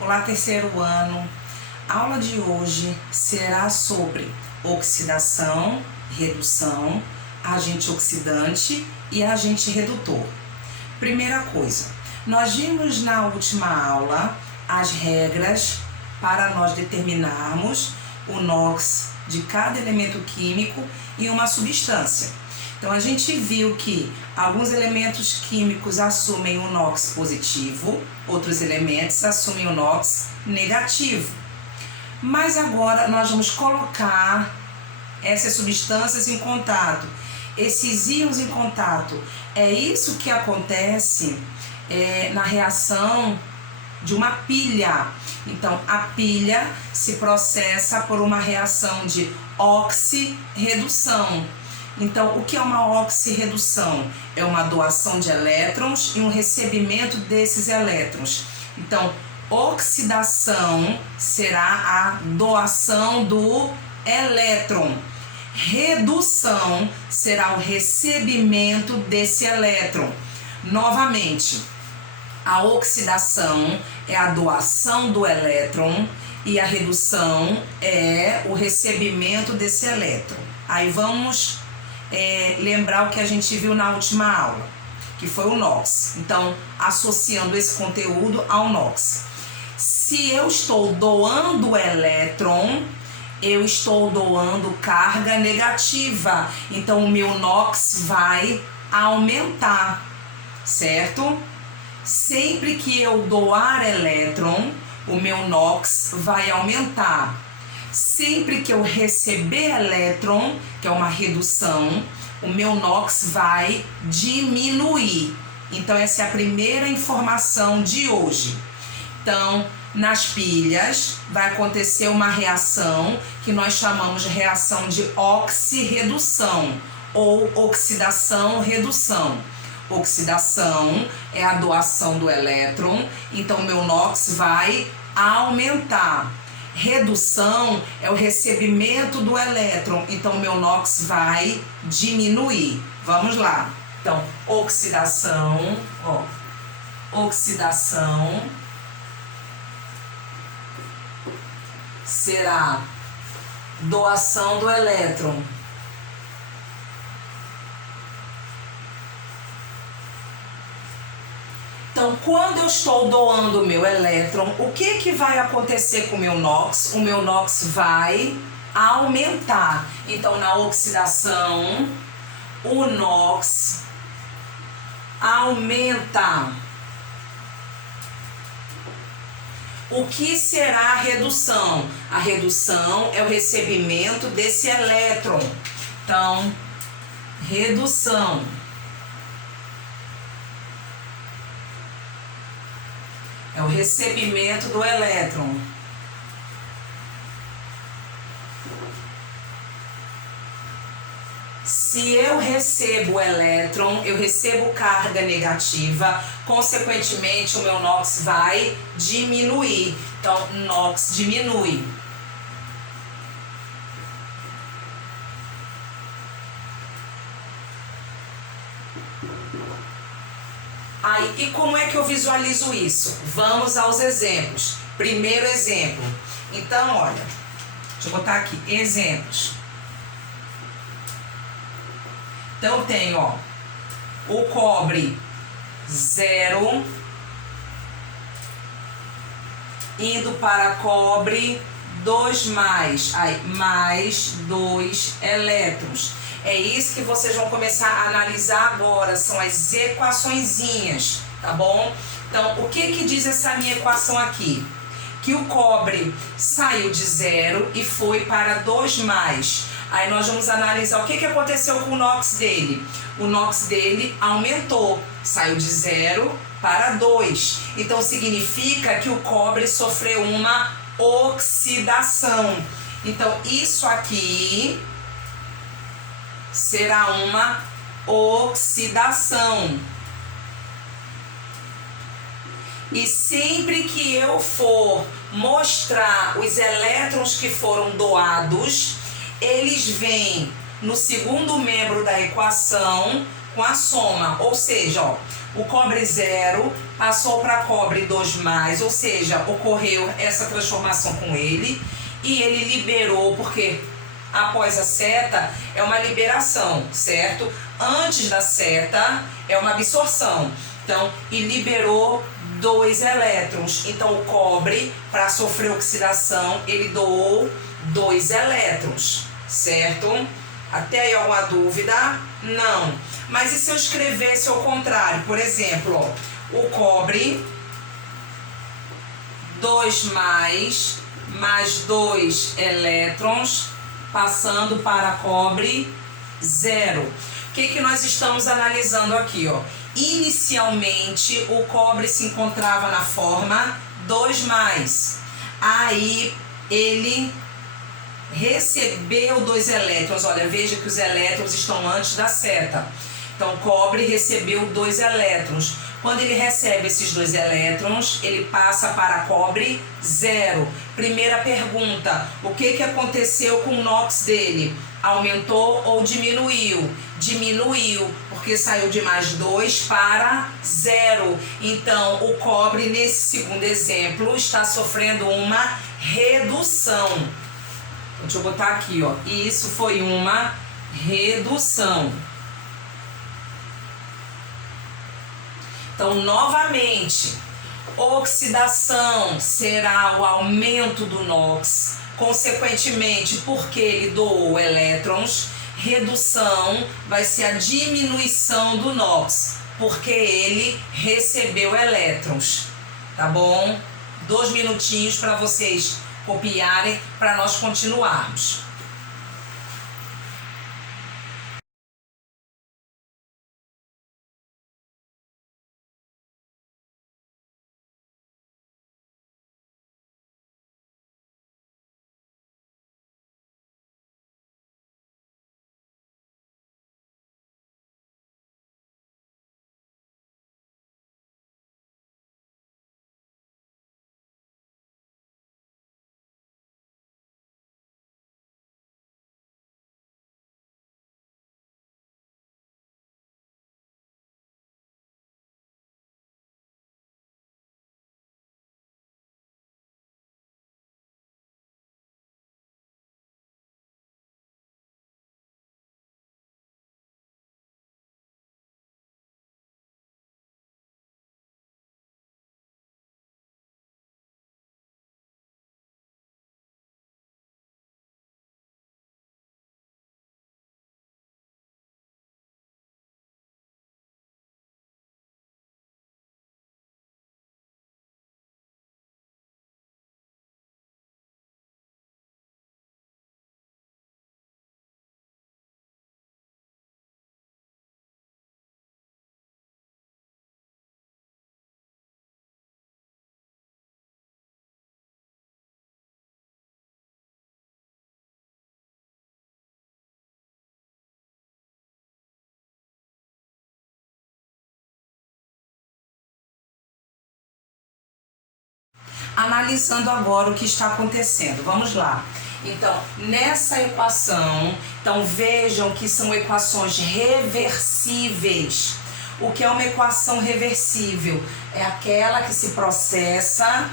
Olá, terceiro ano. A aula de hoje será sobre oxidação, redução, agente oxidante e agente redutor. Primeira coisa, nós vimos na última aula as regras para nós determinarmos o NOx de cada elemento químico e uma substância. Então, a gente viu que alguns elementos químicos assumem o NOx positivo, outros elementos assumem o NOx negativo. Mas agora nós vamos colocar essas substâncias em contato, esses íons em contato. É isso que acontece na reação de uma pilha. Então, a pilha se processa por uma reação de oxirredução. Então, o que é uma oxirredução? É uma doação de elétrons e um recebimento desses elétrons. Então, oxidação será a doação do elétron. Redução será o recebimento desse elétron. Novamente, a oxidação é a doação do elétron e a redução é o recebimento desse elétron. Aí vamos lembrar o que a gente viu na última aula, que foi o NOx. Então, associando esse conteúdo ao NOx. Se eu estou doando elétron, eu estou doando carga negativa. Então, o meu NOx vai aumentar, certo? Sempre que eu doar elétron, o meu NOx vai aumentar. Sempre que eu receber elétron, que é uma redução, o meu NOx vai diminuir. Então, essa é a primeira informação de hoje. Então, nas pilhas vai acontecer uma reação que nós chamamos de reação de oxirredução ou oxidação-redução. Oxidação é a doação do elétron, então meu NOx vai aumentar. Redução é o recebimento do elétron, então meu NOx vai diminuir. Vamos lá. Então, oxidação, oxidação será doação do elétron. Então, quando eu estou doando o meu elétron, o que vai acontecer com o meu NOx? O meu NOx vai aumentar. Então, na oxidação, o NOx aumenta. O que será a redução? A redução é o recebimento desse elétron. Então, redução. É o recebimento do elétron. Se eu recebo o elétron, eu recebo carga negativa, consequentemente o meu NOx vai diminuir. Então, NOx diminui. Aí, e como é que eu visualizo isso? Vamos aos exemplos. Primeiro exemplo. Então, olha, deixa eu botar aqui, exemplos. Então, eu tenho, o cobre 0, indo para cobre 2+, aí, mais 2 elétrons. É isso que vocês vão começar a analisar agora, são as equaçõezinhas, tá bom? Então, o que diz essa minha equação aqui? Que o cobre saiu de 0 e foi para 2+. Aí nós vamos analisar o que aconteceu com o NOx dele. O NOx dele aumentou, saiu de 0 para 2. Então, significa que o cobre sofreu uma oxidação. Então, isso aqui será uma oxidação. E sempre que eu for mostrar os elétrons que foram doados, eles vêm no segundo membro da equação com a soma. Ou seja, O cobre 0 passou para cobre 2+, ou seja, ocorreu essa transformação com ele e ele liberou, porque após a seta é uma liberação, certo? Antes da seta é uma absorção. Então, e liberou 2 elétrons. Então, o cobre, para sofrer oxidação, ele doou 2 elétrons, certo? Até aí alguma dúvida? Não. Mas e se eu escrevesse ao contrário? Por exemplo, ó, o cobre 2+, mais 2 elétrons, passando para cobre 0. O que nós estamos analisando aqui, ó? Inicialmente, o cobre se encontrava na forma 2+. Aí, ele recebeu 2 elétrons. Olha, veja que os elétrons estão antes da seta. Então, o cobre recebeu 2 elétrons. Quando ele recebe esses 2 elétrons, ele passa para cobre 0. Primeira pergunta, o que aconteceu com o NOx dele? Aumentou ou diminuiu? Diminuiu, porque saiu de +2 para 0. Então, o cobre, nesse segundo exemplo, está sofrendo uma redução. Deixa eu botar aqui, ó. E isso foi uma redução. Então, novamente, oxidação será o aumento do NOx, consequentemente, porque ele doou elétrons. Redução vai ser a diminuição do NOx, porque ele recebeu elétrons, tá bom? 2 minutinhos para vocês copiarem, para nós continuarmos. Analisando agora o que está acontecendo. Vamos lá. Então, nessa equação, então vejam que são equações reversíveis. O que é uma equação reversível? É aquela que se processa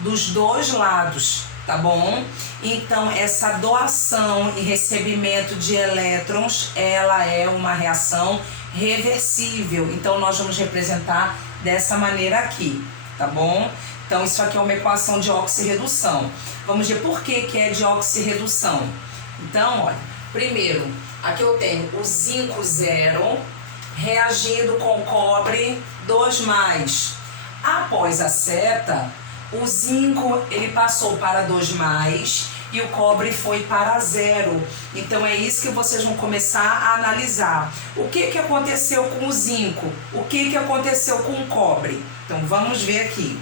dos dois lados, tá bom? Então, essa doação e recebimento de elétrons, ela é uma reação reversível. Então, nós vamos representar dessa maneira aqui, tá bom? Então, isso aqui é uma equação de oxirredução. Vamos ver por que é de oxirredução. Então, olha, primeiro, aqui eu tenho o zinco 0 reagindo com cobre 2+. Após a seta, o zinco ele passou para 2+, e o cobre foi para 0. Então, é isso que vocês vão começar a analisar. O que aconteceu com o zinco? O que aconteceu com o cobre? Então, vamos ver aqui.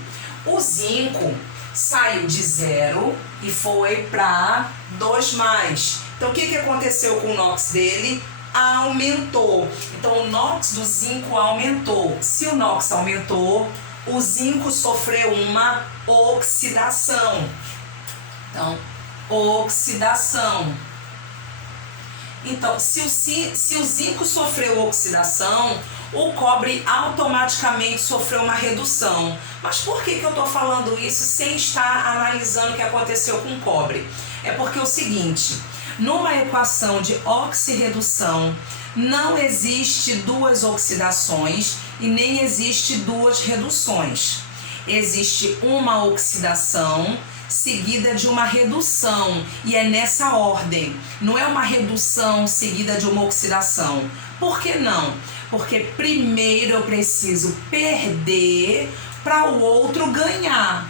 O zinco saiu de 0 e foi para 2+. Então, o que aconteceu com o NOx dele? Aumentou. Então, o NOx do zinco aumentou. Se o NOx aumentou, o zinco sofreu uma oxidação. Então, oxidação. Então, se o zinco sofreu oxidação, o cobre automaticamente sofreu uma redução. Mas por que eu estou falando isso sem estar analisando o que aconteceu com o cobre? É porque é o seguinte, numa equação de oxirredução, não existe duas oxidações e nem existe duas reduções. Existe uma oxidação seguida de uma redução, e é nessa ordem, não é uma redução seguida de uma oxidação. Por que não? Porque primeiro eu preciso perder para o outro ganhar.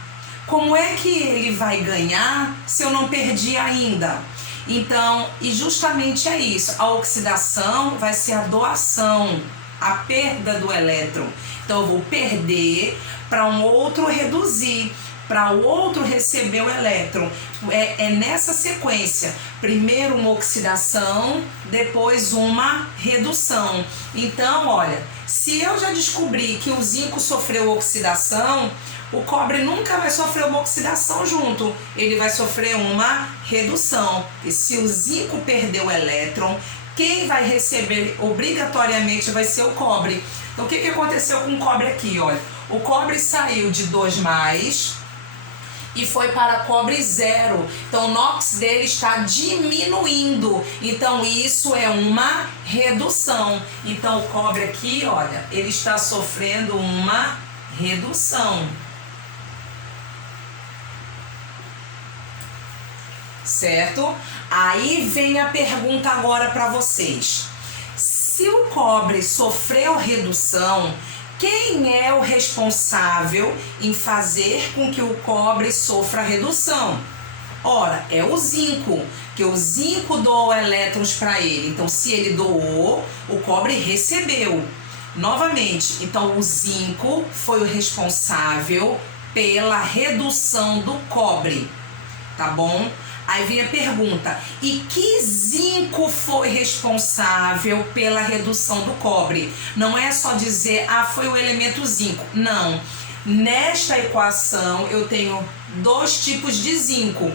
Como é que ele vai ganhar se eu não perdi ainda? Então, e justamente é isso, a oxidação vai ser a doação, a perda do elétron. Então eu vou perder para um outro reduzir, para o outro receber o elétron. É nessa sequência. Primeiro uma oxidação, depois uma redução. Então, olha, se eu já descobri que o zinco sofreu oxidação, o cobre nunca vai sofrer uma oxidação junto. Ele vai sofrer uma redução. E se o zinco perdeu o elétron, quem vai receber obrigatoriamente vai ser o cobre. Então, o que aconteceu com o cobre aqui? Olha, o cobre saiu de 2+, e foi para cobre 0. Então, o NOx dele está diminuindo. Então, isso é uma redução. Então, o cobre aqui, olha, ele está sofrendo uma redução. Certo? Aí vem a pergunta agora para vocês. Se o cobre sofreu redução, quem é o responsável em fazer com que o cobre sofra redução? Ora, é o zinco, que o zinco doou elétrons para ele. Então, se ele doou, o cobre recebeu. Novamente, então o zinco foi o responsável pela redução do cobre, tá bom? Aí vem a pergunta, e que zinco foi responsável pela redução do cobre? Não é só dizer, foi o elemento zinco. Não. Nesta equação eu tenho dois tipos de zinco.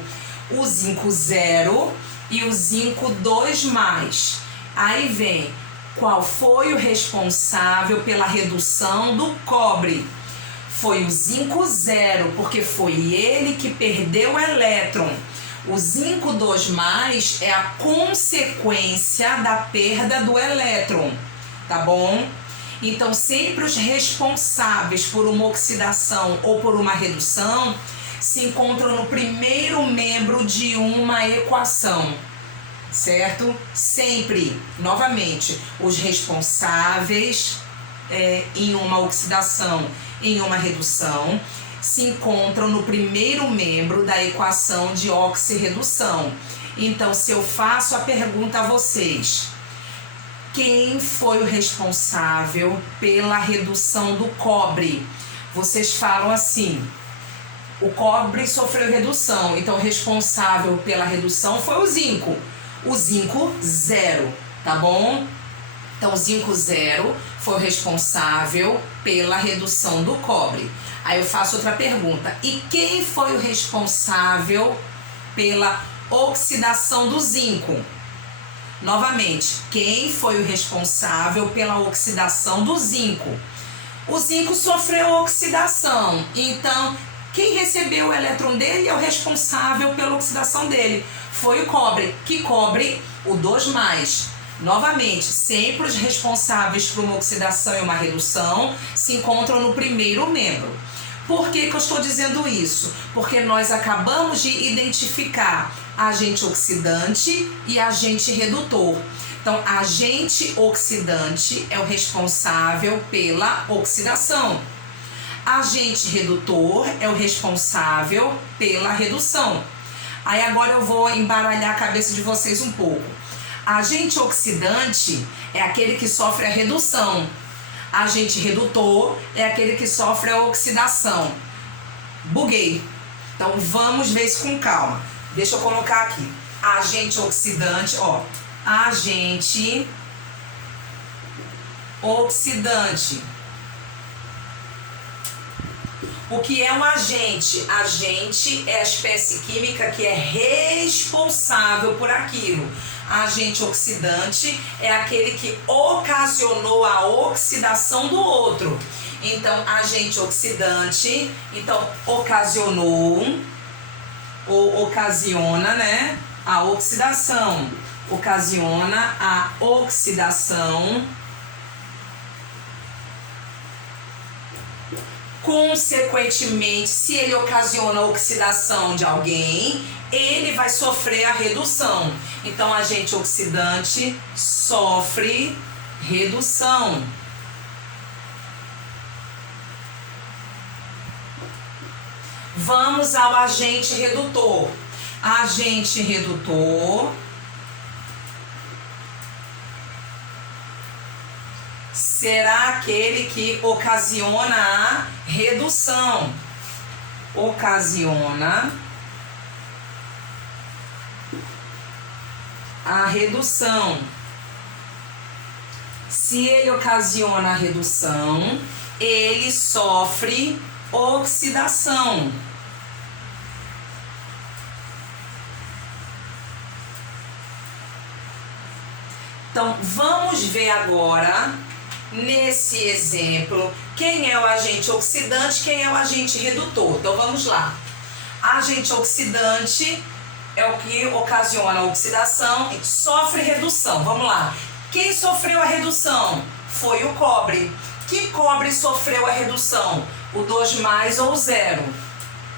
O zinco 0 e o zinco 2+. Aí vem, qual foi o responsável pela redução do cobre? Foi o zinco 0, porque foi ele que perdeu o elétron. O zinco 2+ é a consequência da perda do elétron, tá bom? Então, sempre os responsáveis por uma oxidação ou por uma redução se encontram no primeiro membro de uma equação, certo? Sempre, novamente, os responsáveis em uma oxidação, em uma redução, se encontram no primeiro membro da equação de oxirredução. Então, se eu faço a pergunta a vocês, quem foi o responsável pela redução do cobre? Vocês falam assim, o cobre sofreu redução, então o responsável pela redução foi o zinco 0, tá bom? Então, o zinco 0 foi o responsável pela redução do cobre. Aí eu faço outra pergunta. E quem foi o responsável pela oxidação do zinco? Novamente, quem foi o responsável pela oxidação do zinco? O zinco sofreu oxidação. Então, quem recebeu o elétron dele é o responsável pela oxidação dele. Foi o cobre. Que cobre? O 2+. Novamente, sempre os responsáveis por uma oxidação e uma redução se encontram no primeiro membro. Por que eu estou dizendo isso? Porque nós acabamos de identificar agente oxidante e agente redutor. Então, agente oxidante é o responsável pela oxidação. Agente redutor é o responsável pela redução. Aí agora eu vou embaralhar a cabeça de vocês um pouco. Agente oxidante é aquele que sofre a redução. Agente redutor é aquele que sofre a oxidação. Buguei. Então vamos ver isso com calma. Deixa eu colocar aqui. Agente oxidante, agente oxidante. O que é um agente? Agente é a espécie química que é responsável por aquilo. Agente oxidante é aquele que ocasionou a oxidação do outro. Então, agente oxidante, então ocasionou ou ocasiona, né, a oxidação. Ocasiona a oxidação. Consequentemente, se ele ocasiona a oxidação de alguém, ele vai sofrer a redução. Então, agente oxidante sofre redução. Vamos ao agente redutor. Agente redutor será aquele que ocasiona a redução. Ocasiona a redução. Se ele ocasiona a redução, ele sofre oxidação. Então, vamos ver agora, nesse exemplo, quem é o agente oxidante, quem é o agente redutor. Então, vamos lá. Agente oxidante é o que ocasiona a oxidação e sofre redução. Vamos lá. Quem sofreu a redução? Foi o cobre. Que cobre sofreu a redução? O 2+ ou o 0?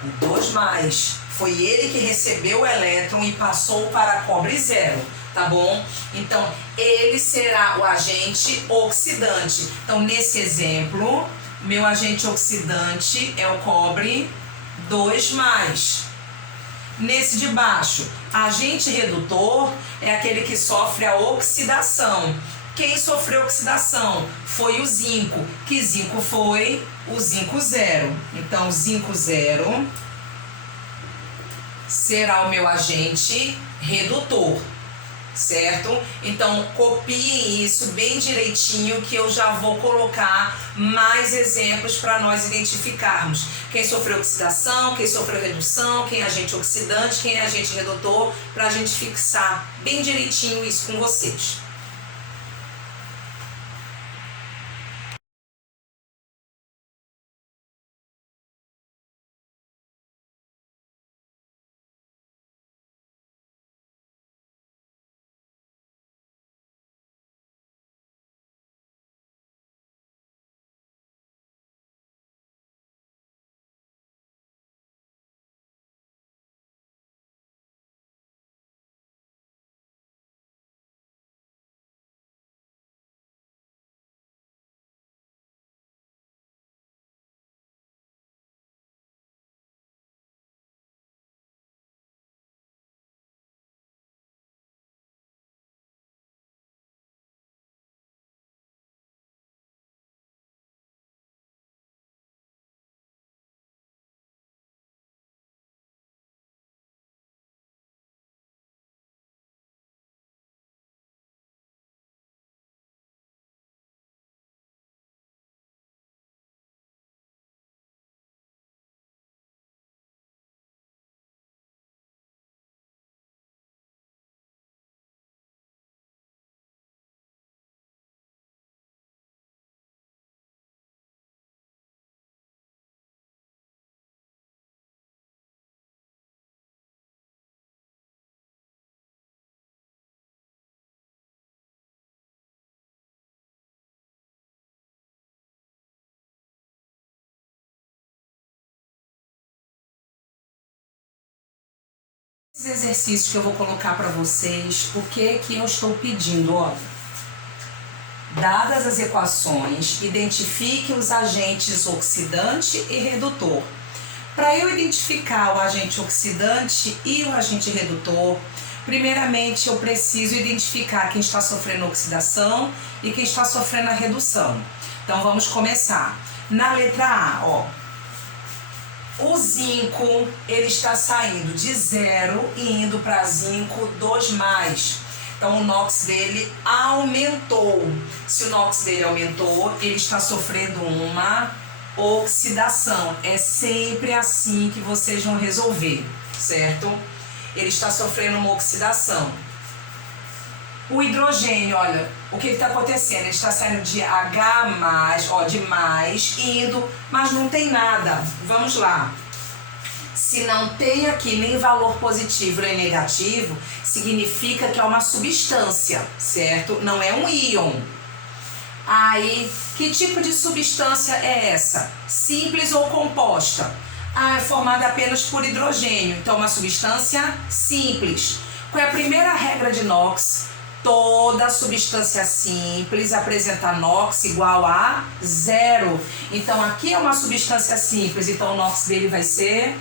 O 2+. Foi ele que recebeu o elétron e passou para cobre 0. Tá bom? Então, ele será o agente oxidante. Então, nesse exemplo, meu agente oxidante é o cobre 2+. Nesse de baixo, agente redutor é aquele que sofre a oxidação. Quem sofreu oxidação foi o zinco. Que zinco foi? O zinco 0. Então, zinco 0 será o meu agente redutor. Certo? Então, copiem isso bem direitinho que eu já vou colocar mais exemplos para nós identificarmos quem sofreu oxidação, quem sofreu redução, quem é agente oxidante, quem é agente redutor, para a gente fixar bem direitinho isso com vocês. Esses exercícios que eu vou colocar para vocês, o que eu estou pedindo? Ó, dadas as equações, identifique os agentes oxidante e redutor. Para eu identificar o agente oxidante e o agente redutor, primeiramente eu preciso identificar quem está sofrendo oxidação e quem está sofrendo a redução. Então vamos começar. Na letra A, ó. O zinco, ele está saindo de 0 e indo para zinco 2+. Então, o NOx dele aumentou. Se o NOx dele aumentou, ele está sofrendo uma oxidação. É sempre assim que vocês vão resolver, certo? Ele está sofrendo uma oxidação. O hidrogênio, olha, o que está acontecendo? Ele está saindo de H+, ó, de mais, indo, mas não tem nada. Vamos lá. Se não tem aqui nem valor positivo nem negativo, significa que é uma substância, certo? Não é um íon. Aí, que tipo de substância é essa? Simples ou composta? É formada apenas por hidrogênio, então uma substância simples. Qual é a primeira regra de NOx? Toda substância simples apresenta NOx igual a 0. Então aqui é uma substância simples, então o NOx dele vai ser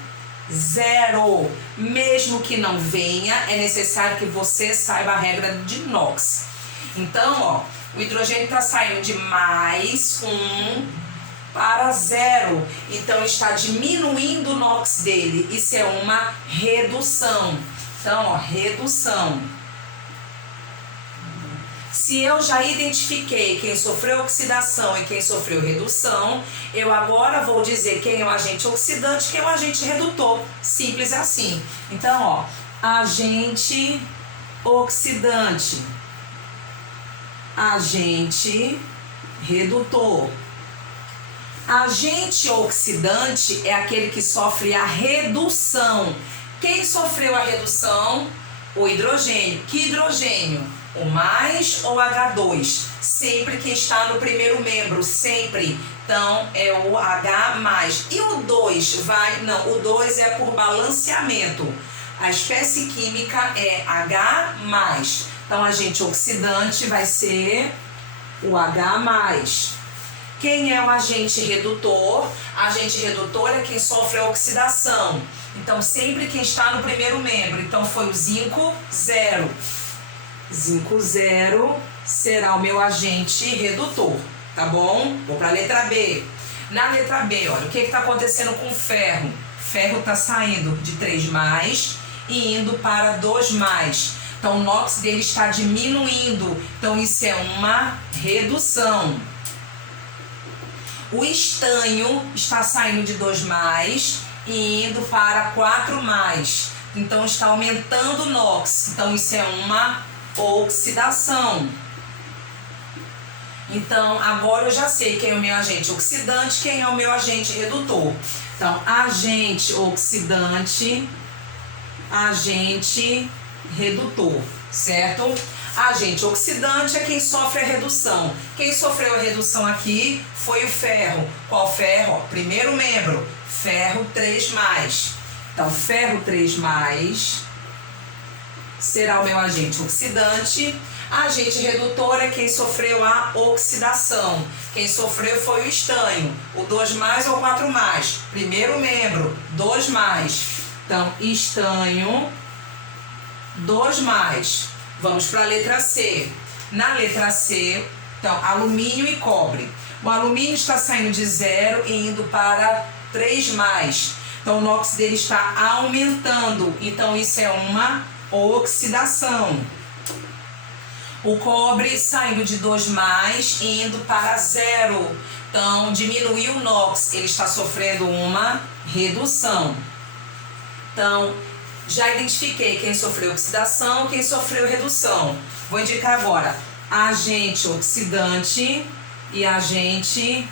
0. Mesmo que não venha, é necessário que você saiba a regra de NOx. Então, ó, o hidrogênio está saindo de +1 para 0. Então está diminuindo o NOx dele. Isso é uma redução. Então, ó, redução. Se eu já identifiquei quem sofreu oxidação e quem sofreu redução, eu agora vou dizer quem é o agente oxidante e quem é o agente redutor. Simples assim. Então, ó, agente oxidante, agente redutor. Agente oxidante é aquele que sofre a redução. Quem sofreu a redução? O hidrogênio. Que hidrogênio? O mais ou H2? Sempre que está no primeiro membro, sempre. Então, é o H+. E o 2 vai? Não, o 2 é por balanceamento. A espécie química é H+. Então, agente oxidante vai ser o H+. Quem é o agente redutor? Agente redutor é quem sofre a oxidação. Então, sempre quem está no primeiro membro. Então, foi o zinco 0. Zinco 0 será o meu agente redutor, tá bom? Vou para a letra B. Na letra B, olha, o que está acontecendo com o ferro? O ferro está saindo de 3+ e indo para 2+. Então, o NOx dele está diminuindo. Então, isso é uma redução. O estanho está saindo de 2+ e indo para 4+. Então, está aumentando o NOx. Então, isso é uma oxidação. Então, agora eu já sei quem é o meu agente oxidante, quem é o meu agente redutor. Então, agente oxidante, agente redutor, certo? Agente oxidante é quem sofre a redução. Quem sofreu a redução aqui foi o ferro. Qual ferro? Primeiro membro, ferro 3+. Então, ferro 3+, será o meu agente oxidante. Agente redutor é quem sofreu a oxidação. Quem sofreu foi o estanho, o 2+ ou 4+. Primeiro membro, 2+. Então, estanho, 2+. Vamos para a letra C. Na letra C, então, alumínio e cobre. O alumínio está saindo de 0 e indo para 3+. Então, o NOx dele está aumentando. Então, isso é uma oxidação. O cobre saindo de 2+ e indo para 0. Então, diminuiu o NOx. Ele está sofrendo uma redução. Então, já identifiquei quem sofreu oxidação, quem sofreu redução. Vou indicar agora agente oxidante e agente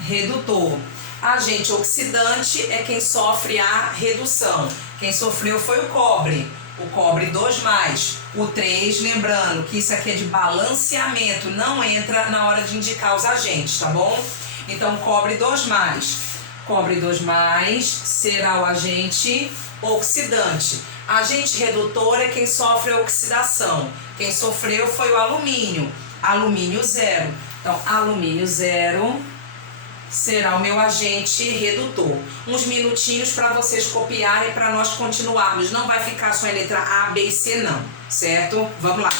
redutor. Agente oxidante é quem sofre a redução. Quem sofreu foi o cobre 2+. O 3, lembrando que isso aqui é de balanceamento, não entra na hora de indicar os agentes, tá bom? Então, cobre 2+. Cobre 2+ será o agente oxidante. Agente redutor é quem sofre a oxidação. Quem sofreu foi o alumínio. Alumínio 0. Então, alumínio 0 será o meu agente redutor. Uns minutinhos para vocês copiarem para nós continuarmos. Não vai ficar só em letra A, B e C não, certo? Vamos lá.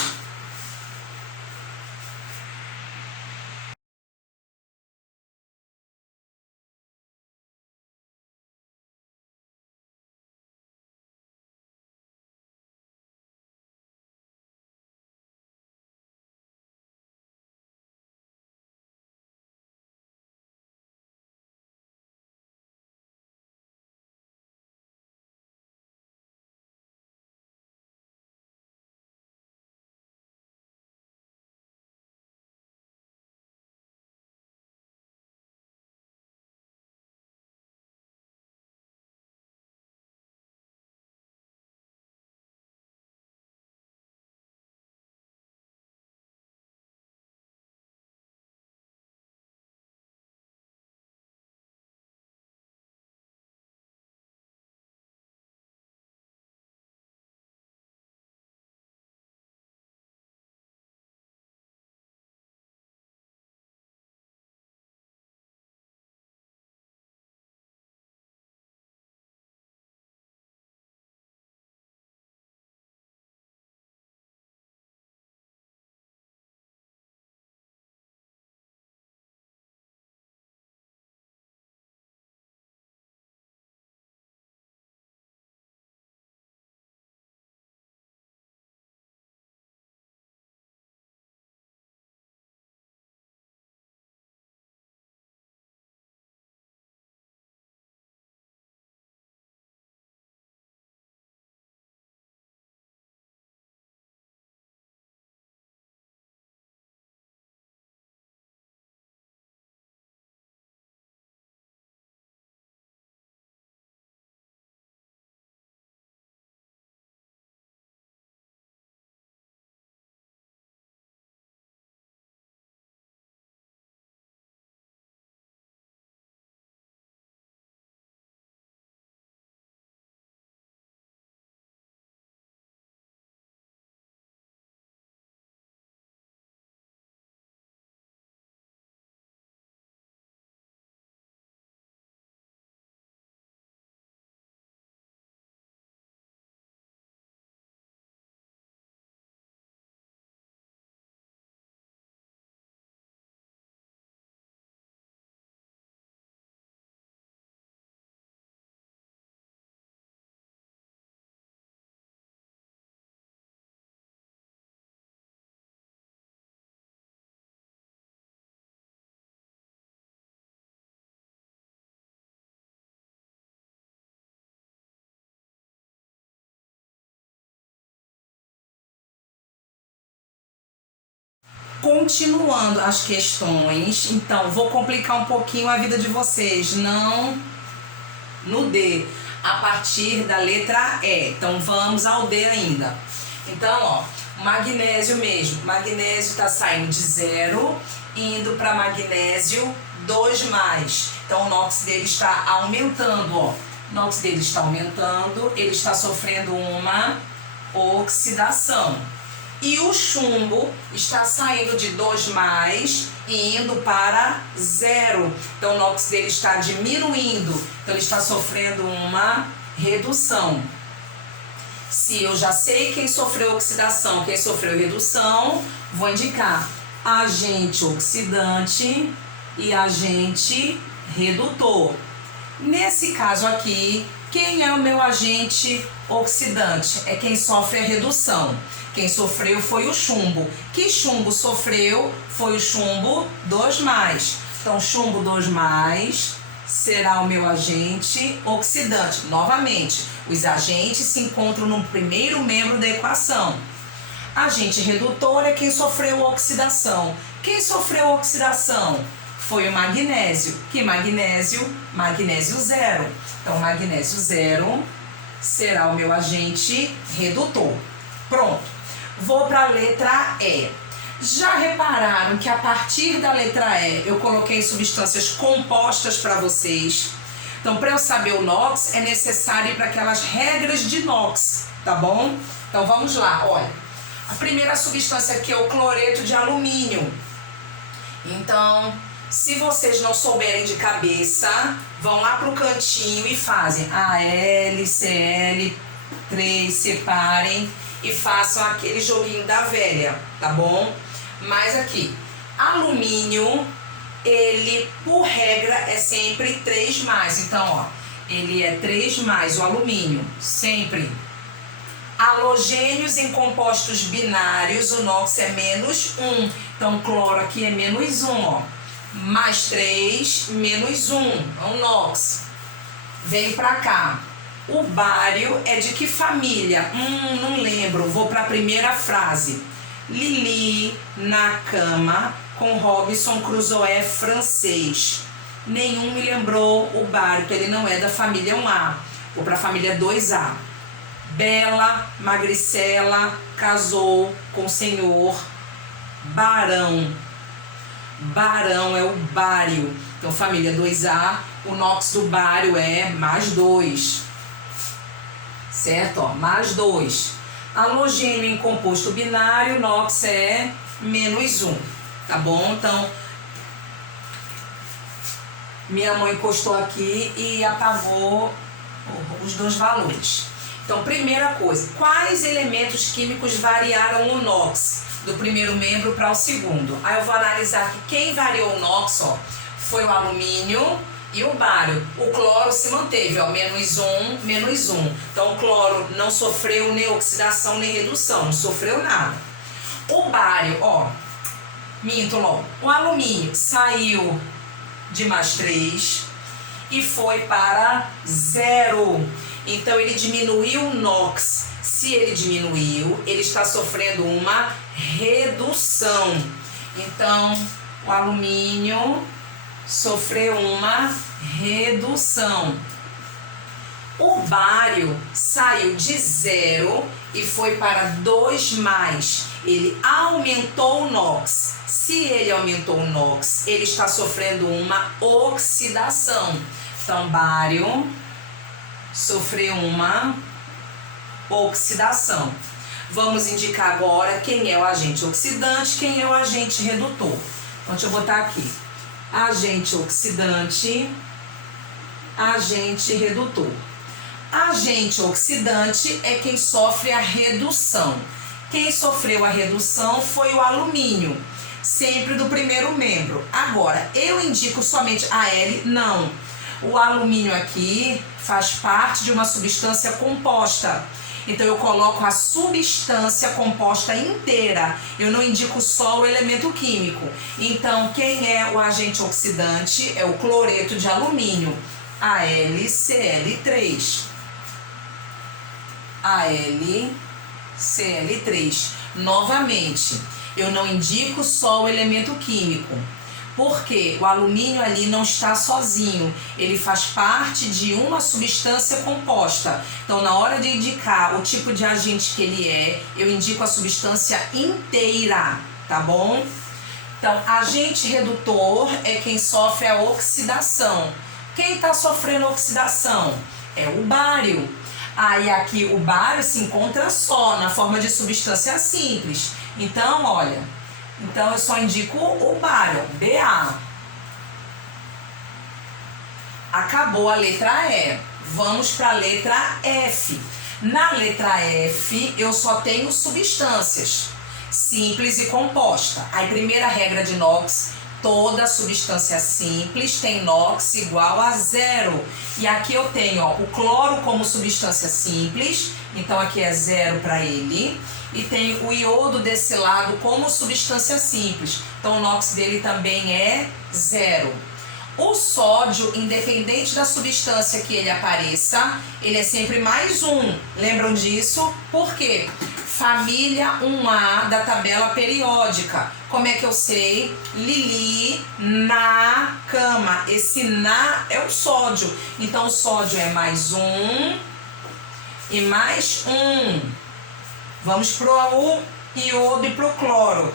Continuando as questões, então vou complicar um pouquinho a vida de vocês, não no D, a partir da letra E. Então vamos ao D ainda. Então, ó, magnésio mesmo, magnésio está saindo de 0, indo para magnésio 2+. Então o NOx dele está aumentando, ó. O NOx dele está aumentando, ele está sofrendo uma oxidação. E o chumbo está saindo de 2+, e indo para 0. Então o NOx dele está diminuindo, então ele está sofrendo uma redução. Se eu já sei quem sofreu oxidação, quem sofreu redução, vou indicar agente oxidante e agente redutor. Nesse caso aqui, quem é o meu agente oxidante? É quem sofre a redução. Quem sofreu foi o chumbo. Que chumbo sofreu? Foi o chumbo 2+. Então, chumbo 2+ será o meu agente oxidante. Novamente, os agentes se encontram no primeiro membro da equação. Agente redutor é quem sofreu oxidação. Quem sofreu oxidação? Foi o magnésio. Que magnésio? Magnésio 0. Então, magnésio 0 será o meu agente redutor. Pronto. Vou para a letra E. Já repararam que a partir da letra E eu coloquei substâncias compostas para vocês? Então, para eu saber o NOx, é necessário ir para aquelas regras de NOx, tá bom? Então, vamos lá, olha. A primeira substância aqui é o cloreto de alumínio. Então, se vocês não souberem de cabeça, vão lá pro cantinho e fazem AL, Cl3, separem e façam aquele joguinho da velha, tá bom? Mas aqui, alumínio, ele, por regra, é sempre 3+. Então, ó, ele é 3+, o alumínio, sempre. Halogênios em compostos binários, o NOx é -1. Então, o cloro aqui é -1, ó. +3, -1, é o NOx. Vem pra cá. O bário é de que família? Não lembro, vou para a primeira frase. Lili na cama com Robinson Crusoe francês. Nenhum me lembrou o bário, ele não é da família 1A. Vou para a família 2A. Bela Magricela casou com o senhor Barão. Barão é o bário. Então, família 2A, o NOx do bário é +2. Certo? Ó, +2. Halogênio em composto binário, NOx é -1. Tá bom? Então, minha mãe encostou aqui e apagou os dois valores. Então, primeira coisa, quais elementos químicos variaram o NOx do primeiro membro para o segundo? Aí eu vou analisar que quem variou o NOx, ó, foi o alumínio e o bário. O cloro se manteve, ó, -1, -1. Então, o cloro não sofreu nem oxidação nem redução, não sofreu nada. O bário, ó, minto logo, o alumínio saiu de +3 e foi para 0. Então, ele diminuiu o NOx. Se ele diminuiu, ele está sofrendo uma redução. Então, o alumínio sofreu uma redução. O bário saiu de 0 e foi para 2+. Ele aumentou o NOx. Se ele aumentou o NOx, ele está sofrendo uma oxidação. Então, bário sofreu uma oxidação. Vamos indicar agora quem é o agente oxidante, quem é o agente redutor. Então, deixa eu botar aqui. Agente oxidante, agente redutor. Agente oxidante é quem sofre a redução. Quem sofreu a redução foi o alumínio, sempre do primeiro membro. Agora, eu indico somente AL? Não. O alumínio aqui faz parte de uma substância composta. Então, eu coloco a substância composta inteira. Eu não indico só o elemento químico. Então, quem é o agente oxidante? É o cloreto de alumínio, AlCl3. AlCl3. Novamente, Eu não indico só o elemento químico. Porque o alumínio ali não está sozinho, ele faz parte de uma substância composta. Então, na hora de indicar o tipo de agente que ele é, eu indico a substância inteira, tá bom? Então, agente redutor é quem sofre a oxidação. Quem está sofrendo oxidação? É o bário. Aí aqui o bário se encontra só, na forma de substância simples. Então, olha, então eu só indico o bário, Ba. Acabou a letra E. Vamos para a letra F. Na letra F, eu só tenho substâncias simples e composta. Aí, primeira regra de NOx, toda substância simples tem NOx igual a 0. E aqui eu tenho o cloro como substância simples, então aqui é 0 para ele. E tem o iodo desse lado como substância simples, então o NOx dele também é 0. O sódio, independente da substância que ele apareça, ele é sempre mais 1. Lembram disso? Por quê? Família 1A da tabela periódica. Como é que eu sei? Lili, na cama. Esse na é o sódio. Então o sódio é mais 1 e mais 1. Vamos para o iodo e para o cloro.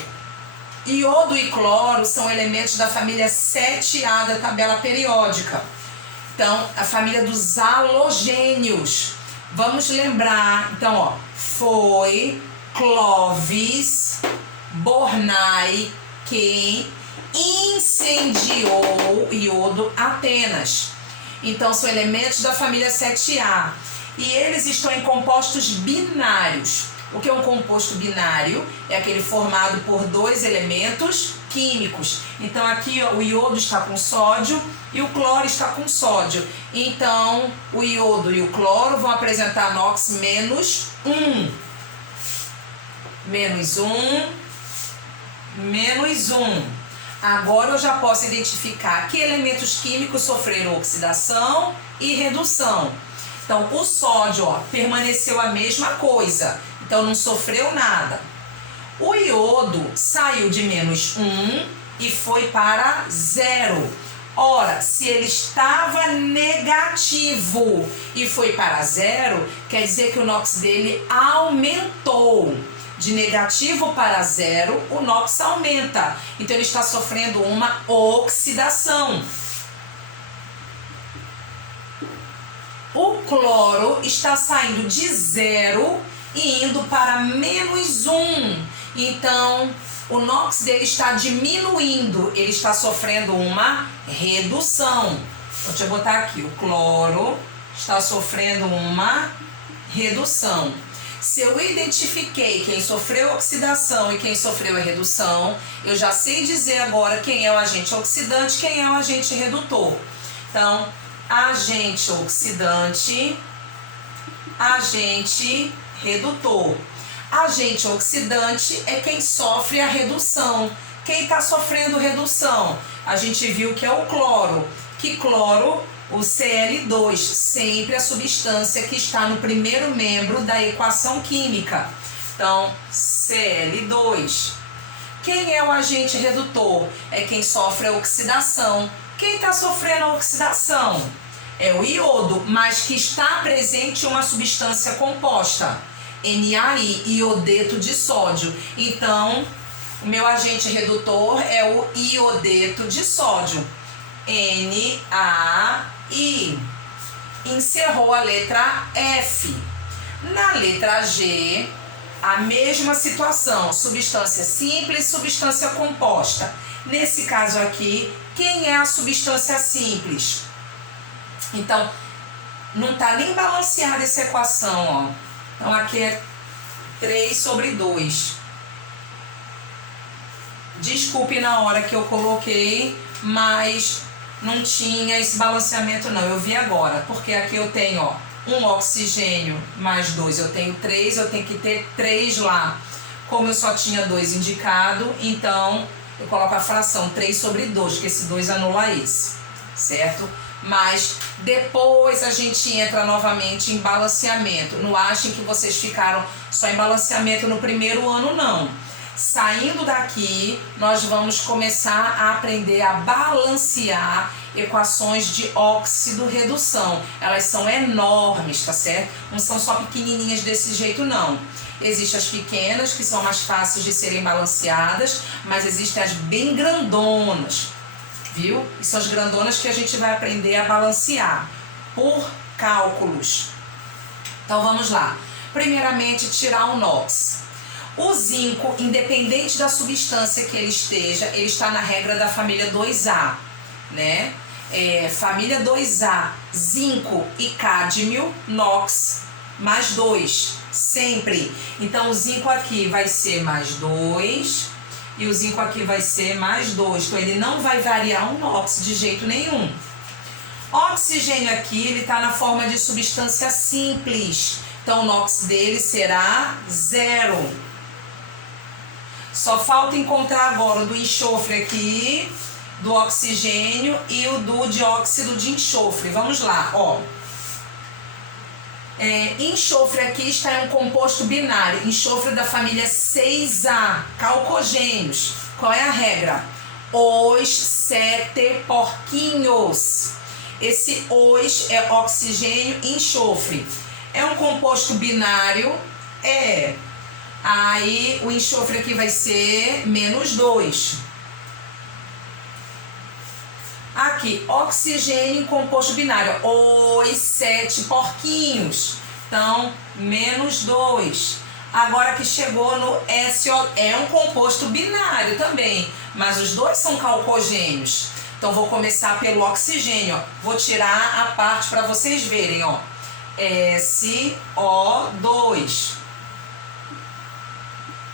Iodo e cloro são elementos da família 7A da tabela periódica. Então, a família dos halogênios. Vamos lembrar, então, ó, foi Clovis Bornai quem incendiou iodo Atenas. Então, são elementos da família 7A. E eles estão em compostos binários. O que é um composto binário? É aquele formado por 2 elementos químicos. Então aqui ó, o iodo está com sódio e o cloro está com sódio. Então o iodo e o cloro vão apresentar NOx menos 1. Menos 1. Menos 1. Agora eu já posso identificar que elementos químicos sofreram oxidação e redução. Então o sódio ó, permaneceu a mesma coisa. Então não sofreu nada. O iodo saiu de menos 1 e foi para 0. Ora, se ele estava negativo e foi para 0, quer dizer que o NOx dele aumentou. De negativo para 0, o NOx aumenta. Então ele está sofrendo uma oxidação. O cloro está saindo de 0 e indo para menos 1. Então, o NOx dele está diminuindo. Ele está sofrendo uma redução. Deixa eu botar aqui. O cloro está sofrendo uma redução. Se eu identifiquei quem sofreu oxidação e quem sofreu a redução, eu já sei dizer agora quem é o agente oxidante e quem é o agente redutor. Então, agente oxidante, agente redutor. Agente oxidante é quem sofre a redução. Quem está sofrendo redução? A gente viu que é o cloro. Que cloro? O Cl2, sempre a substância que está no primeiro membro da equação química. Então, Cl2. Quem é o agente redutor? É quem sofre a oxidação. Quem está sofrendo a oxidação? É o iodo, mas que está presente uma substância composta. NaI, iodeto de sódio. Então, o meu agente redutor é o iodeto de sódio. NaI. Encerrou a letra F. Na letra G, a mesma situação. Substância simples, substância composta. Nesse caso aqui, quem é a substância simples? Então, não está nem balanceada essa equação, ó. Então, aqui é 3 sobre 2. Desculpe na hora que eu coloquei, mas não tinha esse balanceamento não. Eu vi agora, porque aqui eu tenho, ó, um oxigênio mais 2. Eu tenho 3, eu tenho que ter 3 lá. Como eu só tinha 2 indicado, então eu coloco a fração 3 sobre 2, que esse 2 anula esse, certo? Mas depois a gente entra novamente em balanceamento. Não achem que vocês ficaram só em balanceamento no primeiro ano, não. Saindo daqui, nós vamos começar a aprender a balancear equações de óxido-redução. Elas são enormes, tá certo? Não são só pequenininhas desse jeito, não. Existem as pequenas, que são mais fáceis de serem balanceadas, mas existem as bem grandonas, viu? E são as grandonas que a gente vai aprender a balancear por cálculos. Então vamos lá. Primeiramente, tirar o NOx. O zinco, independente da substância que ele esteja, ele está na regra da família 2A, né? Família 2A, zinco e cádmio, NOx, mais 2, sempre. Então o zinco aqui vai ser mais 2 e o zinco aqui vai ser mais 2. Então ele não vai variar o NOx de jeito nenhum. Oxigênio aqui, ele está na forma de substância simples. Então o NOx dele será 0. Só falta encontrar agora o do enxofre aqui, do oxigênio e o do dióxido de enxofre. Vamos lá, ó. Enxofre aqui está em um composto binário. Enxofre da família 6A, calcogênios. Qual é a regra? Os 7 porquinhos. Esse os é oxigênio e enxofre. É um composto binário? Aí o enxofre aqui vai ser menos 2. Aqui, oxigênio em composto binário. Os 7 porquinhos. Então, menos 2. Agora que chegou no SO, é um composto binário também, mas os dois são calcogênios. Então, vou começar pelo oxigênio. Ó. Vou tirar a parte para vocês verem, ó. SO2.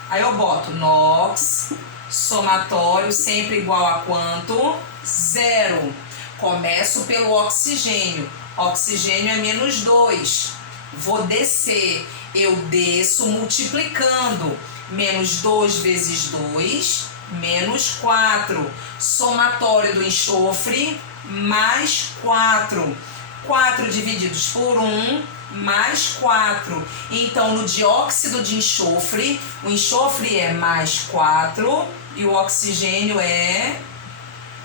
Aí eu boto NOx, somatório, sempre igual a quanto? 0. Começo pelo oxigênio. Oxigênio é menos 2. Vou descer. Eu desço multiplicando. Menos 2 vezes 2, menos 4. Somatório do enxofre, mais 4. 4 divididos por 1, mais 4. Então, no dióxido de enxofre, o enxofre é mais 4 e o oxigênio é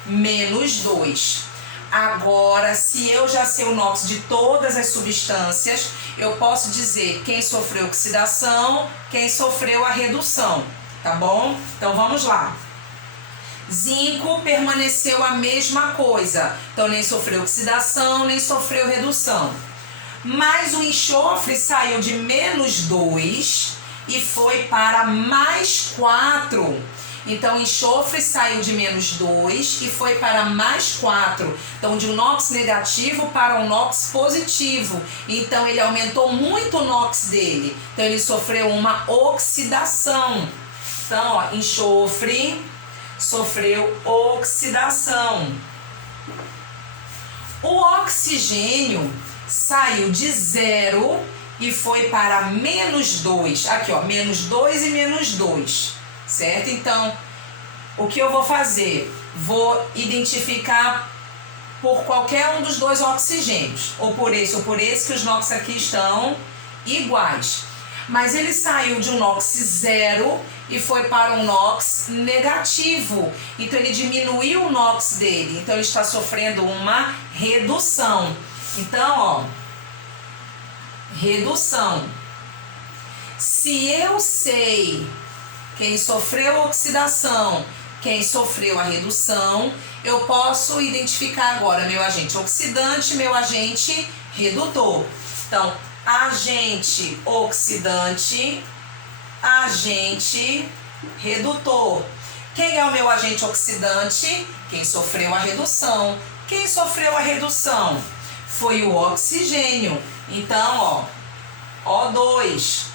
menos 2. Agora, se eu já sei o NOx de todas as substâncias, eu posso dizer quem sofreu oxidação, quem sofreu a redução, tá bom? Então, vamos lá. Zinco permaneceu a mesma coisa, então nem sofreu oxidação, nem sofreu redução. Mas o enxofre saiu de menos 2 e foi para mais 4. Então, o enxofre saiu de menos 2 e foi para mais 4. Então, de um NOx negativo para um NOx positivo. Então, ele aumentou muito o NOx dele. Então, ele sofreu uma oxidação. Então, ó, enxofre sofreu oxidação. O oxigênio saiu de 0 e foi para menos 2. Aqui, ó, menos 2 e menos 2, certo? Então, o que eu vou fazer? Vou identificar por qualquer um dos dois oxigênios, ou por esse, que os NOx aqui estão iguais. Mas ele saiu de um NOx 0 e foi para um NOx negativo. Então, ele diminuiu o NOx dele. Então, ele está sofrendo uma redução. Então, ó, redução. Se eu sei quem sofreu a oxidação, quem sofreu a redução, eu posso identificar agora meu agente oxidante, meu agente redutor. Então, agente oxidante, agente redutor. Quem é o meu agente oxidante? Quem sofreu a redução. Quem sofreu a redução? Foi o oxigênio. Então, ó, O2.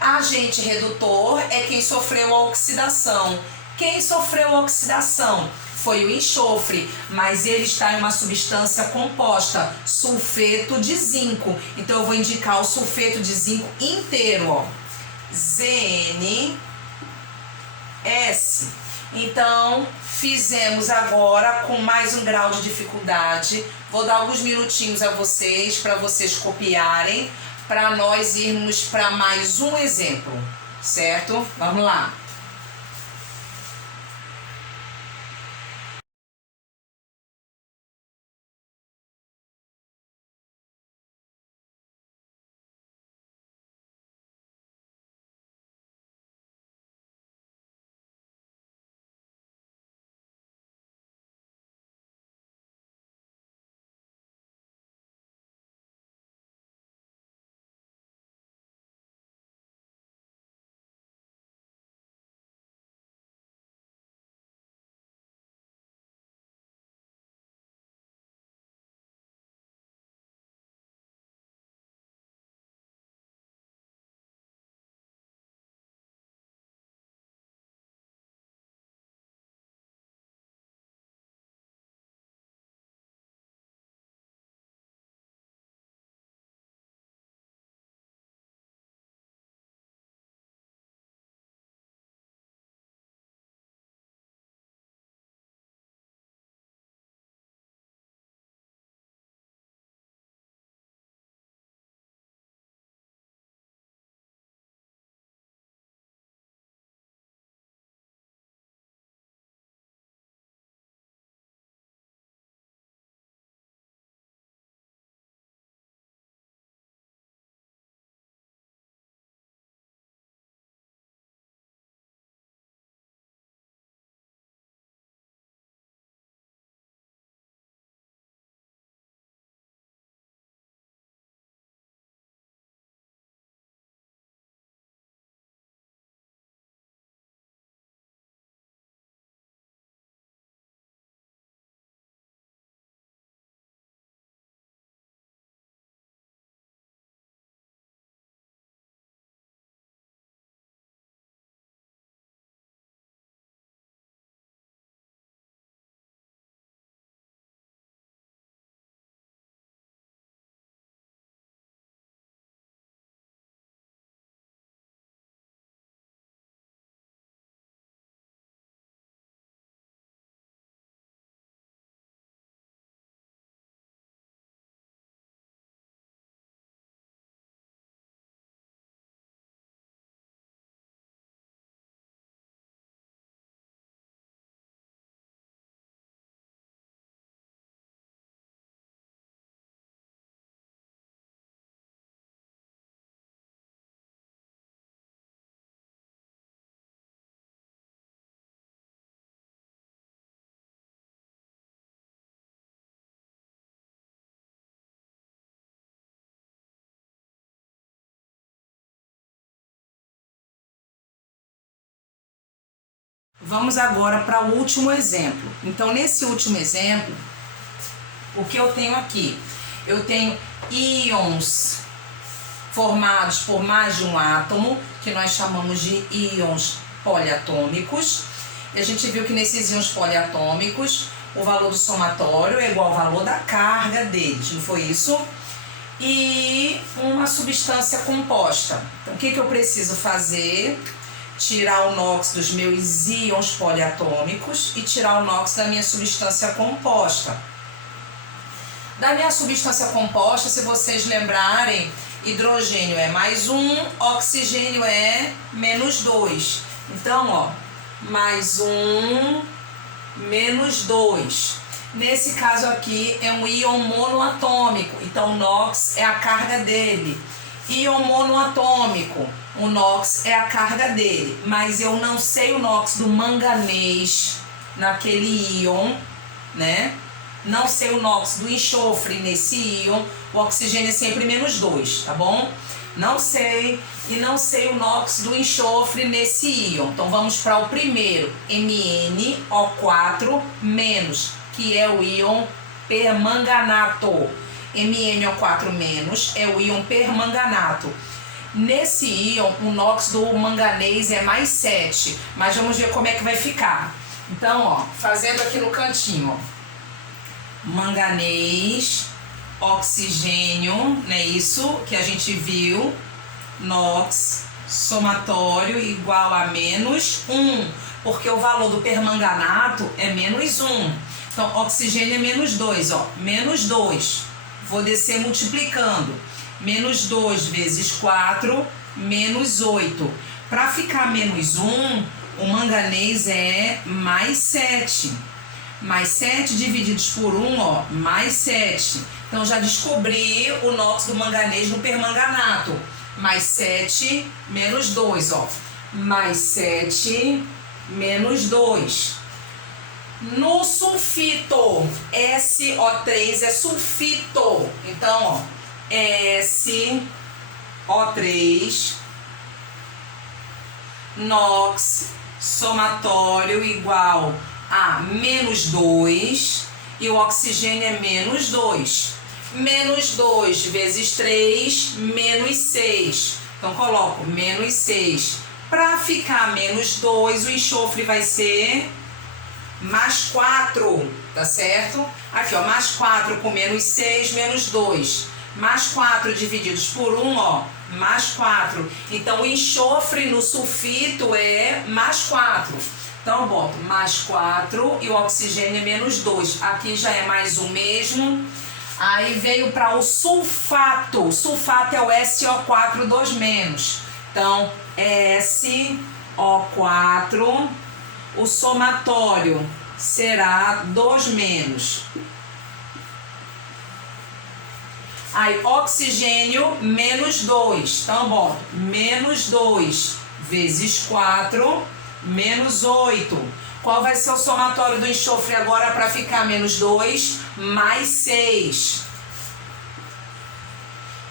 Agente redutor é quem sofreu a oxidação. Quem sofreu a oxidação? Foi o enxofre, mas ele está em uma substância composta, sulfeto de zinco. Então, eu vou indicar o sulfeto de zinco inteiro, ó. ZnS. Então, fizemos agora com mais um grau de dificuldade. Vou dar alguns minutinhos a vocês, para vocês copiarem, para nós irmos para mais um exemplo, certo? Vamos lá. Vamos agora para o último exemplo. Então, nesse último exemplo, o que eu tenho aqui? Eu tenho íons formados por mais de um átomo, que nós chamamos de íons poliatômicos. E a gente viu que nesses íons poliatômicos, o valor do somatório é igual ao valor da carga deles, não foi isso? E uma substância composta. Então, o que eu preciso fazer? Tirar o NOx dos meus íons poliatômicos e tirar o NOx da minha substância composta. Da minha substância composta, se vocês lembrarem, hidrogênio é mais 1, oxigênio é menos 2. Então, ó, mais 1, menos 2. Nesse caso aqui é um íon monoatômico, então o NOx é a carga dele. Íon monoatômico, o NOx é a carga dele, mas eu não sei o NOx do manganês naquele íon, né? Não sei o NOx do enxofre nesse íon, o oxigênio é sempre menos 2, tá bom? Não sei, e não sei o NOx do enxofre nesse íon. Então vamos para o primeiro, MnO4-, que é o íon permanganato. MnO4- é o íon permanganato. Nesse íon, o NOx do manganês é mais 7, mas vamos ver como é que vai ficar. Então, ó, fazendo aqui no cantinho, ó. Manganês, oxigênio, não é isso que a gente viu? NOx somatório igual a menos 1, porque o valor do permanganato é menos 1. Então, oxigênio é menos 2, ó, menos 2. Vou descer multiplicando. Menos 2 vezes 4, menos 8. Para ficar menos 1, o manganês é mais 7. Mais 7 divididos por 1, ó, mais 7. Então, já descobri o NOx do manganês no permanganato. Mais 7, menos 2, ó. Mais 7, menos 2. No sulfito, SO3 é sulfito. Então, ó, SO3, NOx somatório igual a menos 2 e o oxigênio é menos 2. Menos 2 vezes 3, menos 6. Então, coloco menos 6. Para ficar menos 2, o enxofre vai ser mais 4, tá certo? Aqui, ó, mais 4 com menos 6, menos 2. Mais 4 divididos por 1, ó, mais 4. Então, o enxofre no sulfito é mais 4. Então, eu boto mais 4 e o oxigênio é menos 2. Aqui já é mais 1 mesmo. Aí veio para o sulfato. O sulfato é o SO4 2-. Então, SO4, o somatório será 2-. Aí, oxigênio, menos 2. Então, eu boto menos 2 vezes 4, menos 8. Qual vai ser o somatório do enxofre agora para ficar menos 2? Mais 6.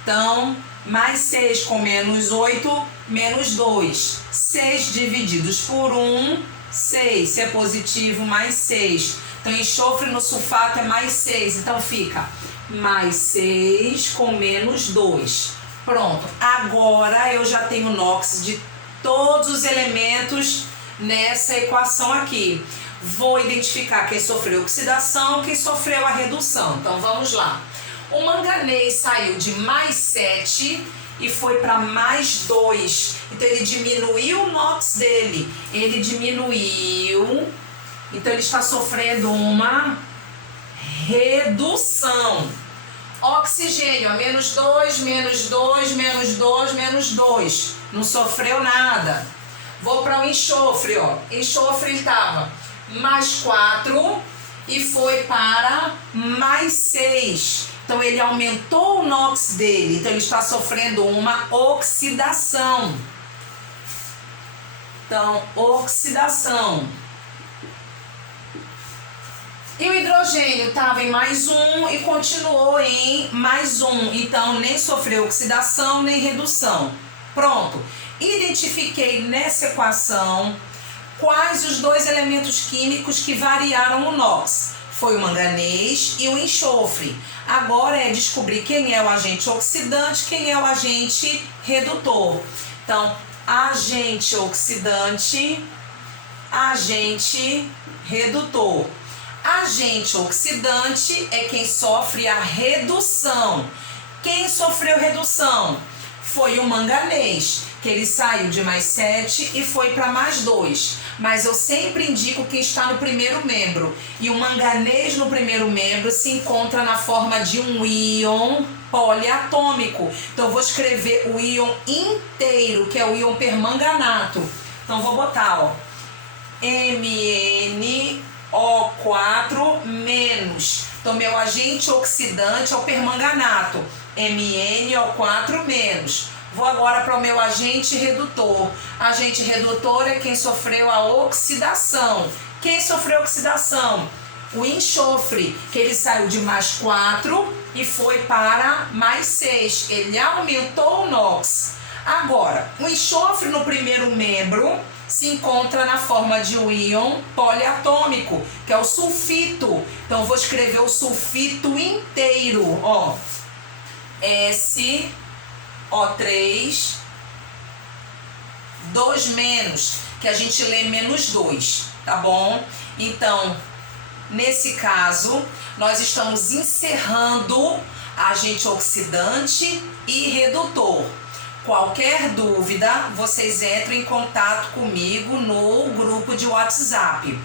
Então, mais 6 com menos 8, menos 2. 6 divididos por 1, 6. Se é positivo, mais 6. Então, enxofre no sulfato é mais 6. Então, fica mais 6 com menos 2. Pronto. Agora, eu já tenho NOx de todos os elementos nessa equação aqui. Vou identificar quem sofreu oxidação, quem sofreu a redução. Então, vamos lá. O manganês saiu de mais 7 e foi para mais 2. Então, ele diminuiu o NOx dele. Ele diminuiu. Então, ele está sofrendo uma redução. Oxigênio, menos 2, menos 2, menos 2, menos 2. Não sofreu nada. Vou para o enxofre, ó. Enxofre ele estava mais 4 e foi para mais 6. Então, ele aumentou o NOx dele. Então, ele está sofrendo uma oxidação. Então, oxidação. E o hidrogênio estava em mais 1 e continuou em mais 1. Então, nem sofreu oxidação, nem redução. Pronto. Identifiquei nessa equação Quais os dois elementos químicos que variaram o NOx? Foi o manganês e o enxofre. Agora é descobrir quem é o agente oxidante, quem é o agente redutor. Então, agente oxidante, agente redutor. Agente oxidante é quem sofre a redução. Quem sofreu redução? Foi o manganês, que ele saiu de +7 e foi para +2. Mas eu sempre indico quem está no primeiro membro. E o manganês no primeiro membro se encontra na forma de um íon poliatômico. Então eu vou escrever o íon inteiro, que é o íon permanganato. Então vou botar, ó, MnO4-. Então meu agente oxidante é o permanganato, MnO4-. Vou agora para o meu agente redutor. Agente redutor é quem sofreu a oxidação. Quem sofreu oxidação? O enxofre, que ele saiu de +4 e foi para +6. Ele aumentou o NOx. Agora, o enxofre no primeiro membro se encontra na forma de um íon poliatômico, que é o sulfito. Então, eu vou escrever o sulfito inteiro, ó. SO3, 2-, que a gente lê -2, tá bom? Então, nesse caso, nós estamos encerrando agente oxidante e redutor. Qualquer dúvida, vocês entram em contato comigo no grupo de WhatsApp.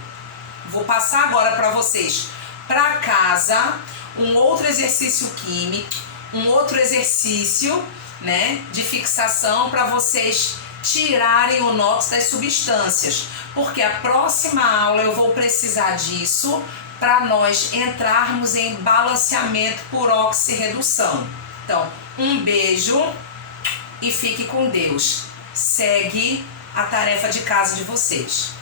Vou passar agora para vocês, para casa, um outro exercício químico, um outro exercício, né, de fixação para vocês tirarem o NOx das substâncias, porque a próxima aula eu vou precisar disso para nós entrarmos em balanceamento por oxirredução. Então, um beijo e fique com Deus. Segue a tarefa de casa de vocês.